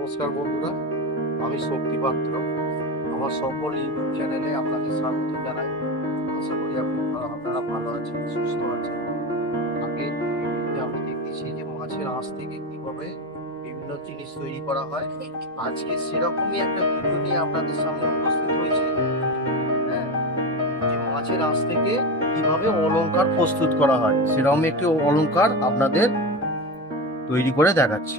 নমস্কার বন্ধুরা, আমি শক্তি পাত্র। আমার সকল ইউটিউব চ্যানেলে আপনাদের স্বাগত জানাই। আশা করি আপনারা ভালো আছেন, সুস্থ আছেন। আগের ভিডিওতে আমি দেখেছি যে মাছের আঁশ থেকে কিভাবে বিভিন্ন জিনিস তৈরি করা হয়। আজকে সেরকমই একটা ভিডিও নিয়ে আপনাদের সামনে উপস্থিত হয়েছি। হ্যাঁ, যে মাছের আঁশ থেকে কিভাবে অলংকার প্রস্তুত করা হয়, সেরকম একটি অলংকার আপনাদের তৈরি করে দেখাচ্ছি।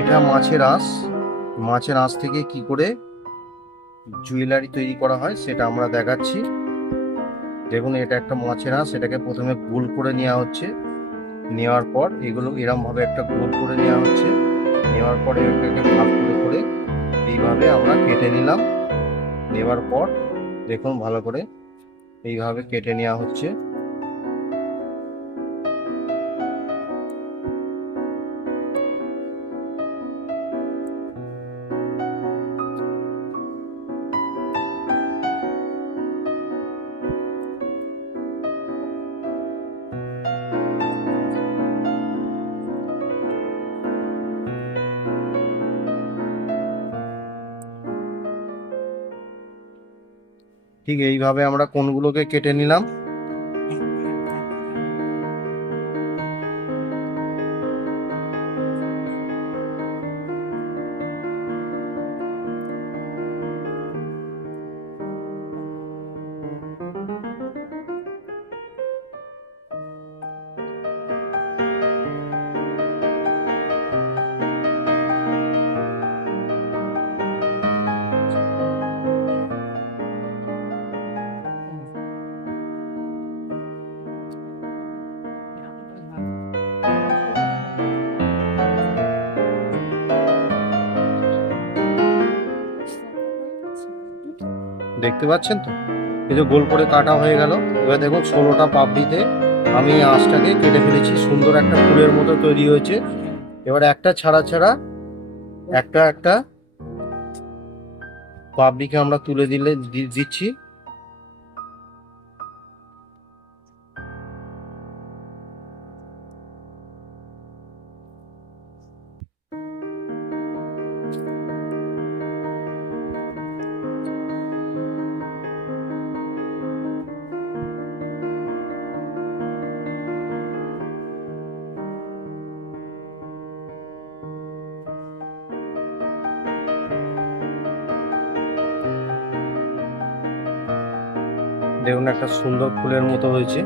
এটা মাছের আঁশ। মাছের আঁশ থেকে কি করে জুয়েলারি তৈরি করা হয় সেটা আমরা দেখাচ্ছি। দেখুন, এটা একটা মাছের আঁশ। এটাকে প্রথমে গোল করে নেওয়া হচ্ছে। নেওয়ার পর এগুলো এরম ভাবে একটা গোল করে নেওয়া হচ্ছে। নেওয়ার পরে এটাকে ভাগ করে করে এইভাবে আমরা কেটে নিলাম। নেওয়ার পর দেখুন ভালো করে এইভাবে কেটে নেওয়া হচ্ছে। ঠিক এইভাবে আমরা কোণগুলোকে কেটে নিলাম। দেখতে পাচ্ছেন তো, এই যে গোল করে কাটা হয়ে গেল। এবার দেখুন 16টা পাপড়িতে আমি আঁশটাকে কেটে ফেলেছি। সুন্দর একটা ফুলের মতো তৈরি হয়েছে। এবার একটা ছাড়া ছাড়া একটা একটা পাপড়িকে আমরা তুলে দিচ্ছি। দেখুন, একটা সুন্দর ফুলের মতো হয়েছে,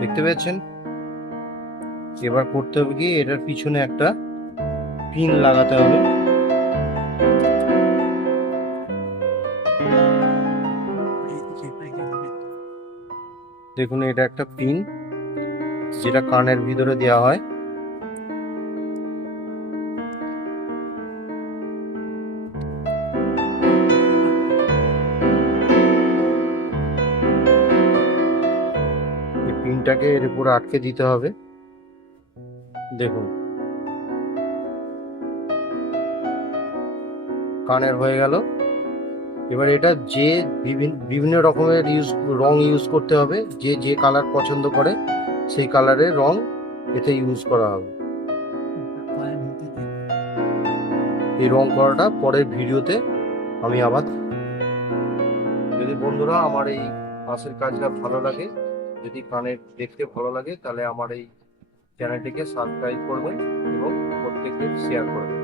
দেখতে পেয়েছেন। এবার করতে হবে কি, এটার পিছনে একটা পিন লাগাতে হবে। দেখুন, এটা একটা পিন যেটা কানের ভিতরে দেওয়া হয়। এই পিনটাকে এর উপর আটকে দিতে হবে। দেখুন, কানের হয়ে গেল। এবার এটা যে বিভিন্ন রকমের রং ইউজ করতে হবে। যে যে কালার পছন্দ করে সেই কালারের রং এতে ইউজ করা হবে। এই রং করাটা পরের ভিডিওতে আমি আবার, যদি বন্ধুরা আমার এই পাশের কাজটা ভালো লাগে, যদি কানের দেখতে ভালো লাগে, তাহলে আমার এই চ্যানেলটিকে সাবস্ক্রাইব করবেন এবং প্রত্যেককে শেয়ার করবেন।